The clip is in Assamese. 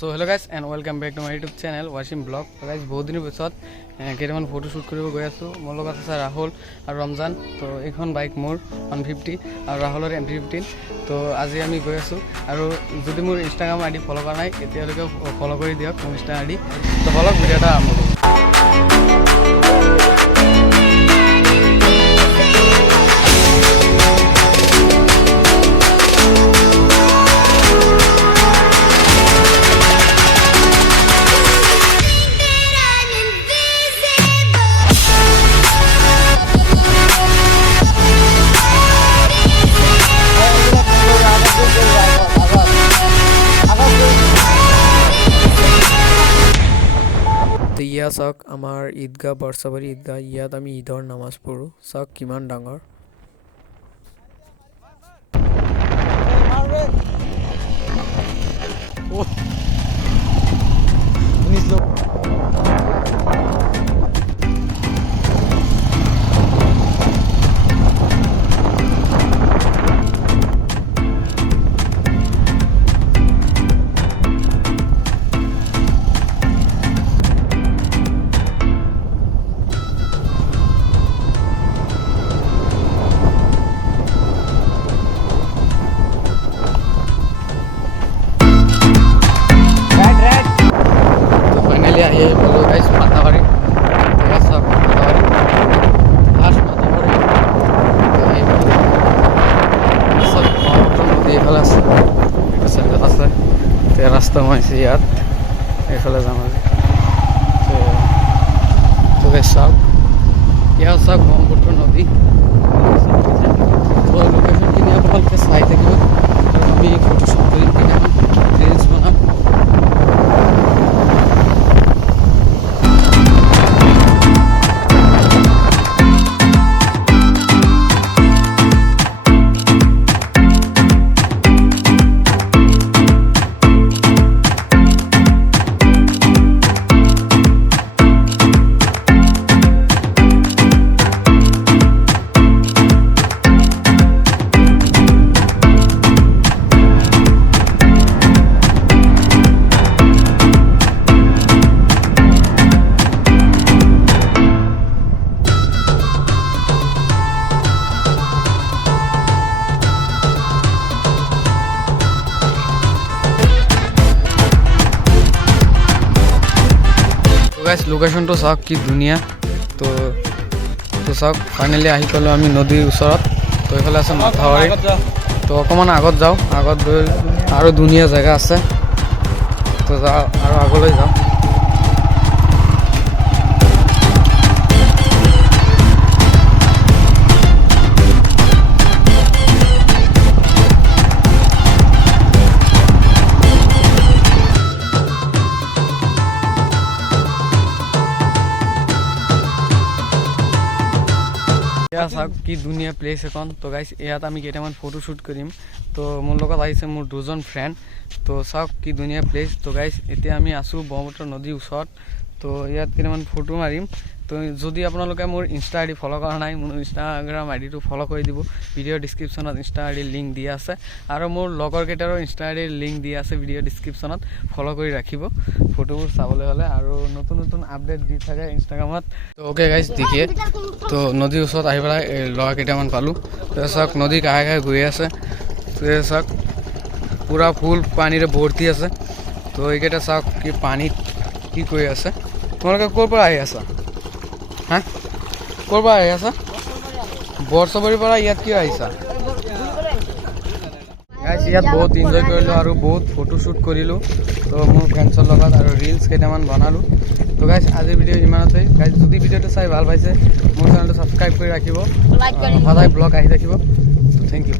So hello guys and welcome back to my YouTube channel Washim Blog. So guys বহুত দিনৰ পিছত কেইটামান ফটো শ্বুট কৰিব গৈ আছো মোৰ লগত আছে ৰাহুল আৰু ৰমজান তো এখন বাইক মোৰ 150 আৰু ৰাহুলৰ M15 তো আজি আমি গৈ আছো আৰু যদি মোৰ Instagram আইডি ফলো কৰা নাই এতিয়ালৈকে ফলো কৰি দিয়ক মোৰ Instagram আইডি তো ফলো ভিডিওটা আৰম্ভ কৰোঁ ইয়া চাওক আমাৰ ঈদগাহ বৰ্ষাবাৰী ঈদগাহ ইয়াত আমি ঈদৰ নামাজ পঢ়ো চাওক কিমান ডাঙৰ ৰাস্তা মাইছে ইয়াত এইফালে যাম তো চাওক ইয়াত চাওক ব্ৰহ্মপুত্ৰ নদী তো লোকেশ্যনখিনি আপোনালোকে চাই থাকিব আৰু আমি ফটো শ্বুট কৰিম কিনে ৰিলছ বনাম guys location to saak ki duniya to saak finally ahi palo ami nodir usorat to efale ase mathawari to okoman agot jao agot goi aro duniya jaga ase to aro agoloi jao চাওক কি ধুনীয়া প্লেস এখন তো গাইস ইয়াত আমি কেইটামান ফটো শ্বুট কৰিম তো মোৰ লগত আহিছে মোৰ দুজন ফ্ৰেণ্ড তো চাওক কি ধুনীয়া প্লেস তো গাইস এতিয়া আমি আছো ব্ৰহ্মপুত্ৰ নদীৰ ওচৰত তো ইয়াত কেইটামান ফটো মাৰিম তো যদি আপোনালোকে মোৰ ইনষ্টা আইডি ফলো কৰা নাই মোৰ ইনষ্টাগ্ৰাম আইডিটো ফলো কৰি দিব ভিডিঅ ডেসক্ৰিপচনত ইনষ্টা আইডিৰ লিংক দিয়া আছে আৰু মোৰ লগৰ কেইটাৰো ইনষ্টা আইডিৰ লিংক দিয়া আছে ভিডিঅ ডেসক্ৰিপচনত ফলো কৰি ৰাখিব ফটোবোৰ চাবলৈ হলে আৰু নতুন নতুন আপডেট দি থাকে ইনষ্টাগ্ৰামত তো ওকে গাইস দেখিয়ে তো নদীৰ ওচৰত আহি পেলাই লগা কেইটামান পালো তো চাওক নদী কাষে কাষে গৈ আছে তো চাওক পুৰা ফুল পানীৰে ভৰ্তি আছে তো এইকেইটা চাওক কি পানীত কি কৰি আছে তোমালোকে ক'ৰ পৰা আহি আছা হা ক'ৰ পৰা আহি আছা বৰ্ষাবাৰীৰ পৰা ইয়াত কিয় আহিছা গাইস ইয়াত বহুত এনজয় কৰিলো আৰু বহুত ফটো শ্বুট কৰিলো তো মোৰ ফ্ৰেণ্ডছৰ লগত আৰু ৰিলছ কেইটামান বনালো তো গাইস আজিৰ ভিডিঅ ইমানতে গাইস যদি ভিডিঅটো চাই ভাল পাইছে মোৰ চেনেলটো সাবস্ক্ৰাইব কৰি ৰাখিব সদায় ব্লগ আহি থাকিব থেংক ইউ